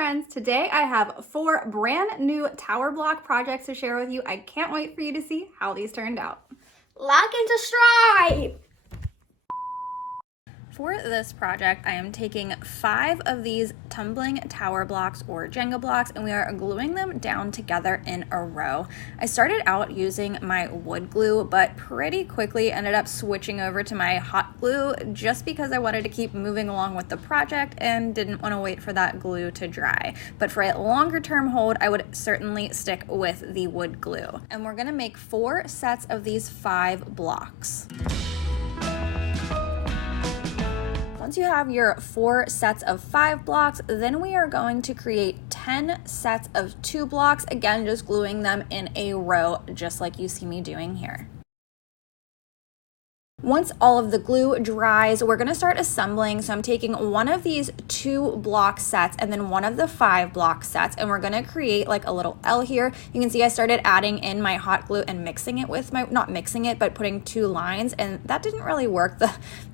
friends, today I have 4 brand new tower block projects to share with you. I can't wait for you to see how these turned out. Lock into stripe! For this project, I am taking 5 of these tumbling tower blocks or Jenga blocks, and we are gluing them down together in a row. I started out using my wood glue, but pretty quickly ended up switching over to my hot glue just because I wanted to keep moving along with the project and didn't want to wait for that glue to dry. But for a longer term hold, I would certainly stick with the wood glue. And we're gonna make 4 sets of these 5 blocks. Once you have your 4 sets of 5 blocks, then we are going to create 10 sets of 2 blocks, again, just gluing them in a row, just like you see me doing here. Once all of the glue dries, we're gonna start assembling. So I'm taking one of these 2 block sets and then one of the 5 block sets, and we're gonna create like a little L here. You can see I started adding in my hot glue and mixing it with my, not mixing it, but putting 2 lines, and that didn't really work.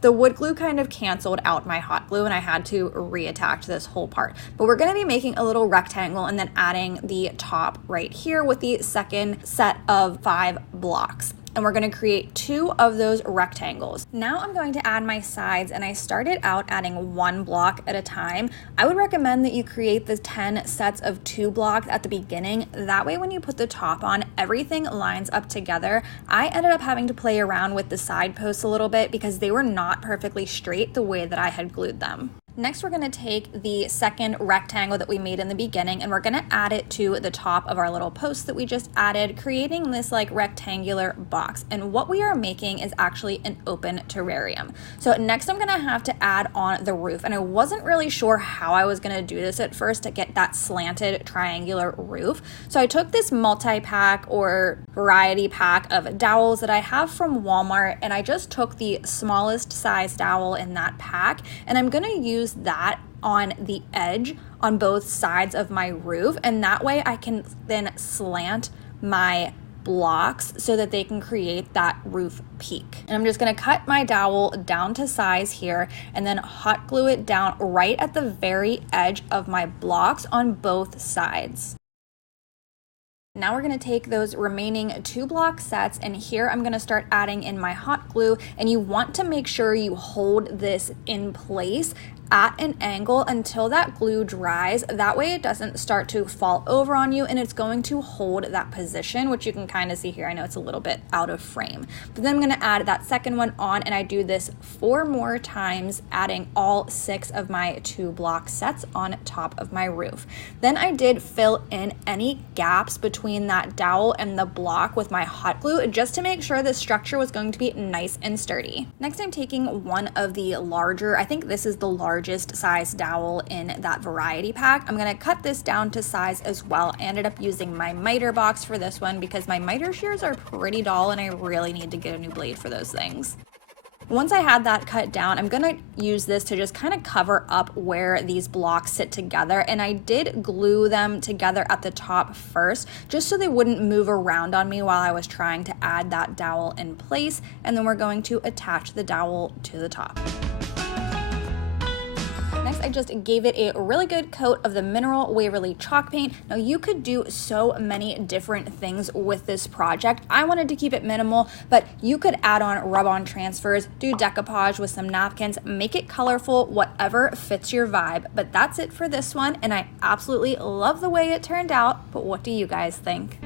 The wood glue kind of canceled out my hot glue and I had to reattach this whole part. But we're gonna be making a little rectangle and then adding the top right here with the second set of 5 blocks. And we're gonna create 2 of those rectangles. Now I'm going to add my sides, and I started out adding 1 block at a time. I would recommend that you create the 10 sets of 2 blocks at the beginning. That way when you put the top on, everything lines up together. I ended up having to play around with the side posts a little bit because they were not perfectly straight the way that I had glued them. Next, we're gonna take the second rectangle that we made in the beginning and we're gonna add it to the top of our little post that we just added, creating this like rectangular box. And what we are making is actually an open terrarium. So next I'm gonna have to add on the roof, and I wasn't really sure how I was gonna do this at first to get that slanted triangular roof. So I took this multi-pack or variety pack of dowels that I have from Walmart, and I just took the smallest size dowel in that pack, and I'm gonna use that on the edge on both sides of my roof, and that way I can then slant my blocks so that they can create that roof peak. And I'm just gonna cut my dowel down to size here and then hot glue it down right at the very edge of my blocks on both sides. Now we're gonna take those remaining 2 block sets, and here I'm gonna start adding in my hot glue, and you want to make sure you hold this in place at an angle until that glue dries. That way it doesn't start to fall over on you, and it's going to hold that position, which you can kind of see here. I know it's a little bit out of frame, but then I'm gonna add that second one on, and I do this 4 more times, adding all 6 of my 2 block sets on top of my roof. Then I did fill in any gaps between that dowel and the block with my hot glue just to make sure the structure was going to be nice and sturdy. Next, I'm taking one of the larger, I think this is the largest size dowel in that variety pack. I'm gonna cut this down to size as well. I ended up using my miter box for this one because my miter shears are pretty dull and I really need to get a new blade for those things. Once I had that cut down, I'm gonna use this to just kind of cover up where these blocks sit together, and I did glue them together at the top first just so they wouldn't move around on me while I was trying to add that dowel in place, and then we're going to attach the dowel to the top. Next, I just gave it a really good coat of the Mineral Waverly chalk paint. Now you could do so many different things with this project. I wanted to keep it minimal, but you could add on rub-on transfers, do decoupage with some napkins, make it colorful, whatever fits your vibe. But that's it for this one, and I absolutely love the way it turned out, but what do you guys think?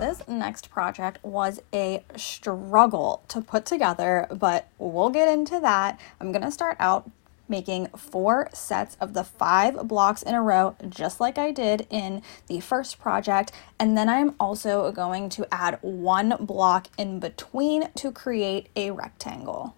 This next project was a struggle to put together, but we'll get into that. I'm gonna start out making 4 sets of the 5 blocks in a row, just like I did in the first project. And then I'm also going to add 1 block in between to create a rectangle.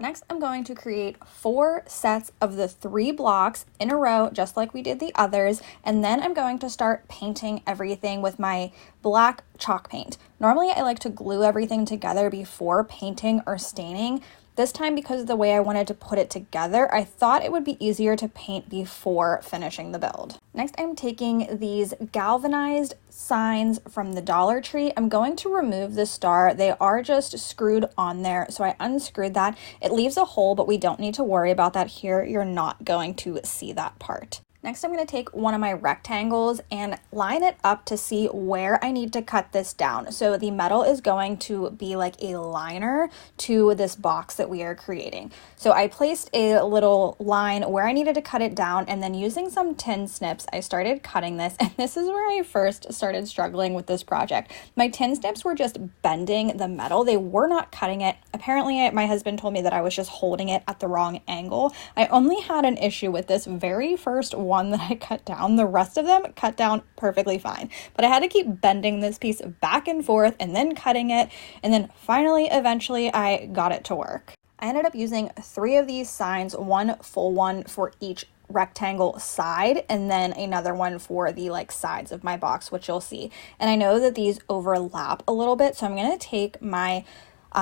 Next, I'm I'm going to create 4 sets of the 3 blocks in a row, just like we did the others, and then I'm going to start painting everything with my black chalk paint. Normally I like to glue everything together before painting or staining. This time, because of the way I wanted to put it together, I thought it would be easier to paint before finishing the build. Next, I'm taking these galvanized signs from the Dollar Tree. I'm going to remove the star. They are just screwed on there, so I unscrewed that. It leaves a hole, but we don't need to worry about that here. You're not going to see that part. Next, I'm going to take one of my rectangles and line it up to see where I need to cut this down. So the metal is going to be like a liner to this box that we are creating. So I placed a little line where I needed to cut it down, and then using some tin snips, I started cutting this. And this is where I first started struggling with this project. My tin snips were just bending the metal. They were not cutting it. Apparently, my husband told me that I was just holding it at the wrong angle. I only had an issue with this very first one that I cut down. The rest of them cut down perfectly fine, but I had to keep bending this piece back and forth and then cutting it, and then finally eventually I got it to work. I ended up using 3 of these signs, one full one for each rectangle side, and then another one for the sides of my box, which you'll see. And I know that these overlap a little bit, so I'm going to take my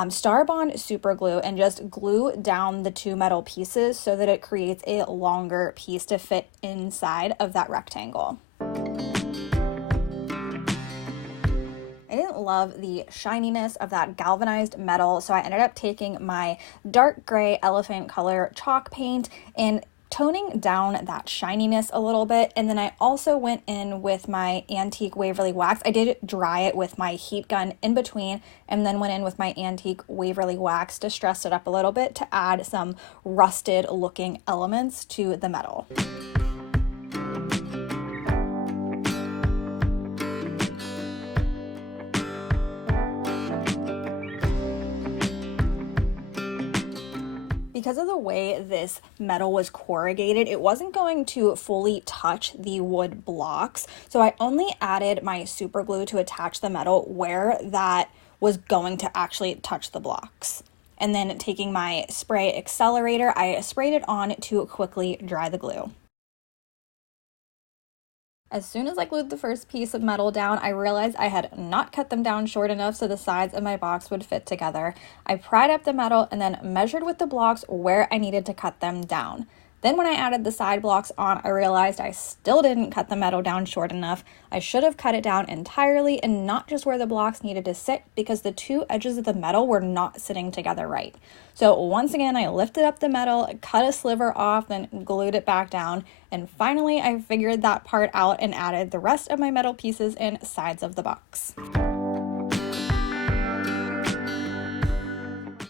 Star Bond super glue and just glue down the 2 metal pieces so that it creates a longer piece to fit inside of that rectangle. I didn't love the shininess of that galvanized metal, so I ended up taking my dark gray elephant color chalk paint and toning down that shininess a little bit. And then I also went in with my antique Waverly wax. I did dry it with my heat gun in between, and then went in with my antique Waverly wax to stress it up a little bit to add some rusted looking elements to the metal. Because of the way this metal was corrugated, it wasn't going to fully touch the wood blocks. So I only added my super glue to attach the metal where that was going to actually touch the blocks. And then taking my spray accelerator, I sprayed it on to quickly dry the glue. As soon as I glued the first piece of metal down, I realized I had not cut them down short enough so the sides of my box would fit together. I pried up the metal and then measured with the blocks where I needed to cut them down. Then when I added the side blocks on, I realized I still didn't cut the metal down short enough. I should have cut it down entirely and not just where the blocks needed to sit, because the 2 edges of the metal were not sitting together right. So once again, I lifted up the metal, cut a sliver off, then glued it back down, and finally I figured that part out and added the rest of my metal pieces in sides of the box.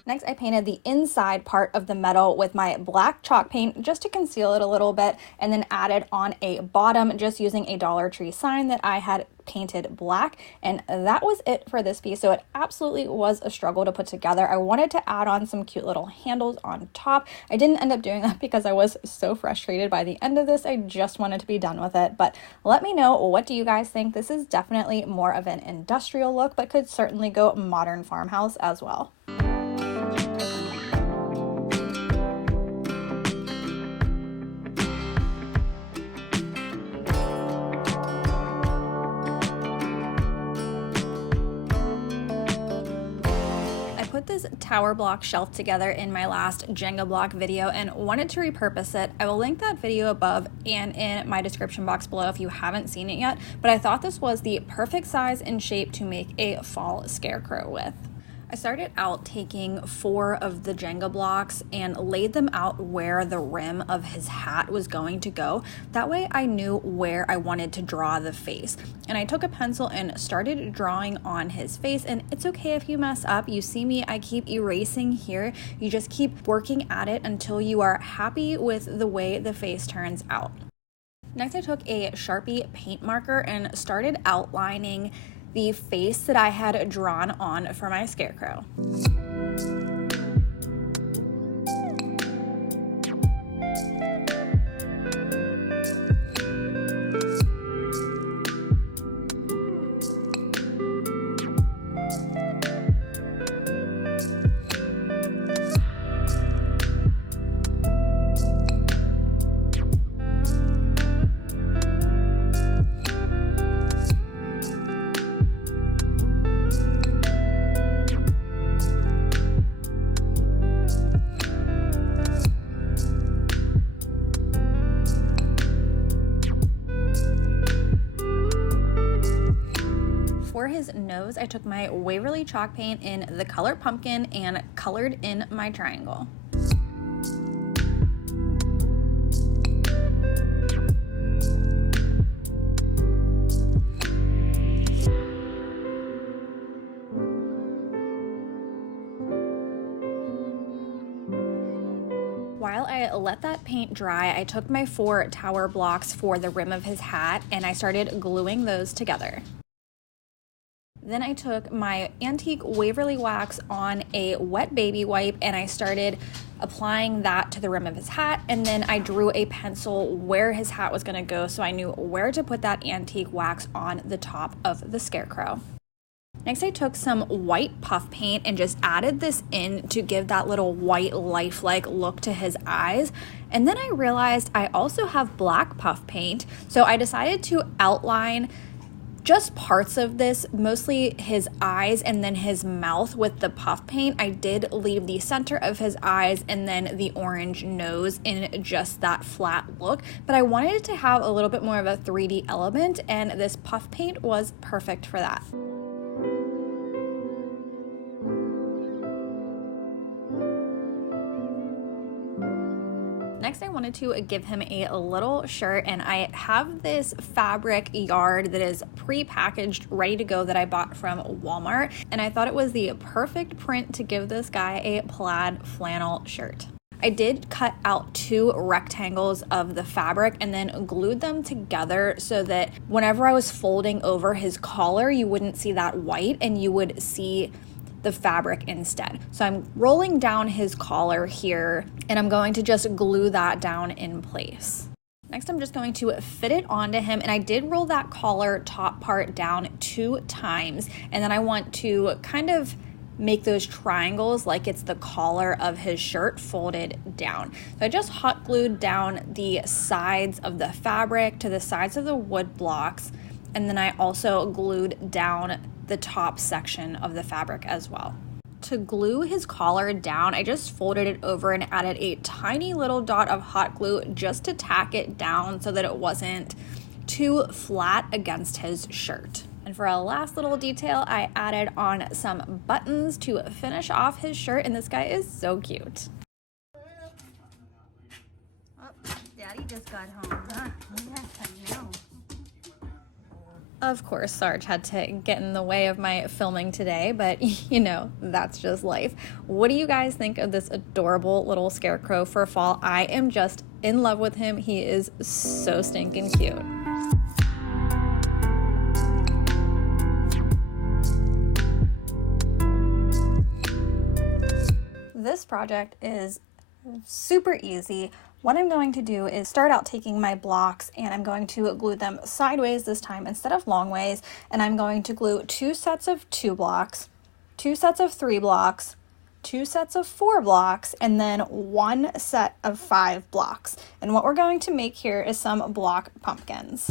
Next, I painted the inside part of the metal with my black chalk paint just to conceal it a little bit, and then added on a bottom just using a Dollar Tree sign that I had painted black. And that was it for this piece. So it absolutely was a struggle to put together. I wanted to add on some cute little handles on top. I didn't end up doing that because I was so frustrated by the end of this. I just wanted to be done with it. But let me know, what do you guys think? This is definitely more of an industrial look, but could certainly go modern farmhouse as well. Put this tower block shelf together in my last Jenga block video and wanted to repurpose it. I will link that video above and in my description box below if you haven't seen it yet, but I thought this was the perfect size and shape to make a fall scarecrow with. I started out taking 4 of the Jenga blocks and laid them out where the rim of his hat was going to go. That way I knew where I wanted to draw the face. And I took a pencil and started drawing on his face, and it's okay if you mess up. You see me, I keep erasing here. You just keep working at it until you are happy with the way the face turns out. Next, I took a Sharpie paint marker and started outlining the face that I had drawn on for my scarecrow. his nose, I took my Waverly chalk paint in the color pumpkin and colored in my triangle. While I let that paint dry, I took my 4 tower blocks for the rim of his hat and I started gluing those together. Then I took my antique Waverly wax on a wet baby wipe and I started applying that to the rim of his hat, and then I drew a pencil where his hat was going to go so I knew where to put that antique wax on the top of the Scarecrow. Next, I took some white puff paint and just added this in to give that little white lifelike look to his eyes. And then I realized I also have black puff paint, so I decided to outline just parts of this, mostly his eyes and then his mouth with the puff paint. I did leave the center of his eyes and then the orange nose in just that flat look, but I wanted it to have a little bit more of a 3D element, and this puff paint was perfect for that. Next, I wanted to give him a little shirt, and I have this fabric yard that is pre-packaged, ready to go, that I bought from Walmart, and I thought it was the perfect print to give this guy a plaid flannel shirt. I did cut out 2 rectangles of the fabric and then glued them together so that whenever I was folding over his collar, you wouldn't see that white and you would see the fabric instead. So I'm rolling down his collar here and I'm going to just glue that down in place. Next, I'm just going to fit it onto him, and I did roll that collar top part down 2 times, and then I want to kind of make those triangles like it's the collar of his shirt folded down. So I just hot glued down the sides of the fabric to the sides of the wood blocks, and then I also glued down the top section of the fabric as well. To glue his collar down, I just folded it over and added a tiny little dot of hot glue just to tack it down so that it wasn't too flat against his shirt. And for a last little detail, I added on some buttons to finish off his shirt, and this guy is so cute. Oh, Daddy just got home, huh? Yes, I know. Of course, Sarge had to get in the way of my filming today, but you know, that's just life. What do you guys think of this adorable little Scarecrow for fall? I am just in love with him. He is so stinking cute. This project is super easy. What I'm going to do is start out taking my blocks and I'm going to glue them sideways this time instead of long ways, and I'm going to glue 2 sets of 2 blocks, 2 sets of 3 blocks, 2 sets of 4 blocks, and then 1 set of 5 blocks. And what we're going to make here is some block pumpkins.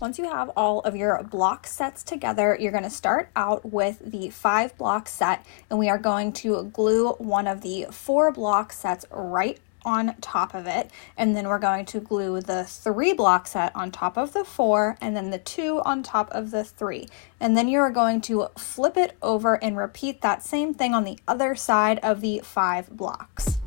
Once you have all of your block sets together, you're going to start out with the 5 block set, and we are going to glue one of the 4 block sets right on top of it, and then we're going to glue the 3 block set on top of the 4, and then the 2 on top of the 3. And then you're going to flip it over and repeat that same thing on the other side of the 5 blocks.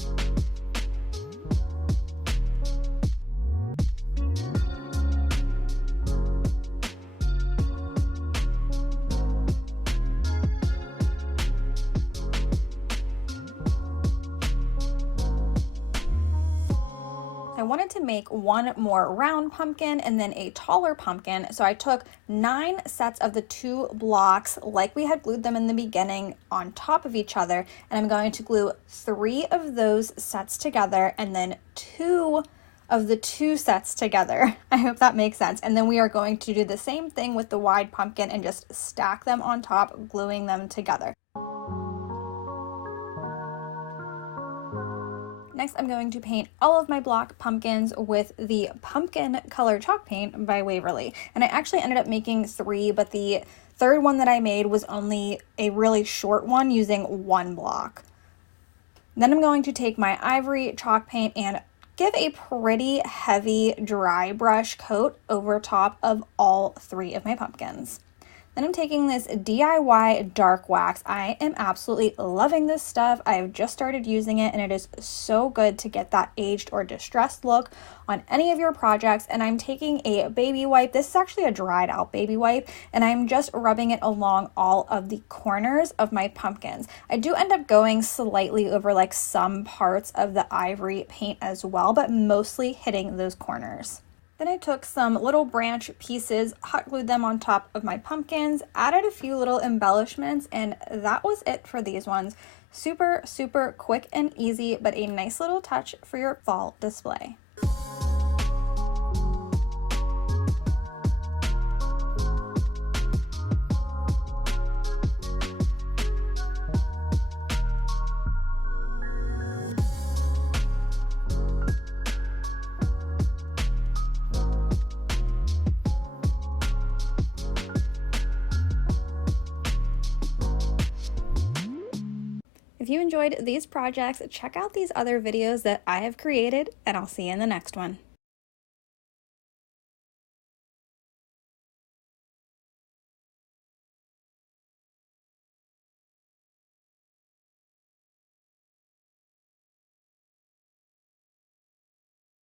I wanted to make one more round pumpkin and then a taller pumpkin, so I took 9 sets of the 2 blocks like we had glued them in the beginning on top of each other, and I'm going to glue 3 of those sets together and then 2 of the 2 sets together. I hope that makes sense. And then we are going to do the same thing with the wide pumpkin and just stack them on top, gluing them together. Next, I'm going to paint all of my block pumpkins with the pumpkin color chalk paint by Waverly. And I actually ended up making 3, but the 3rd one that I made was only a really short one using 1 block. Then I'm going to take my ivory chalk paint and give a pretty heavy dry brush coat over top of all 3 of my pumpkins. Then I'm taking this DIY dark wax. I am absolutely loving this stuff. I've just started using it and it is so good to get that aged or distressed look on any of your projects. And I'm taking a baby wipe. This is actually a dried out baby wipe, and I'm just rubbing it along all of the corners of my pumpkins. I do end up going slightly over like some parts of the ivory paint as well, but mostly hitting those corners. Then I took some little branch pieces, hot glued them on top of my pumpkins, added a few little embellishments, and that was it for these ones. Super, super quick and easy, but a nice little touch for your fall display. If you enjoyed these projects, check out these other videos that I have created, and I'll see you in the next one.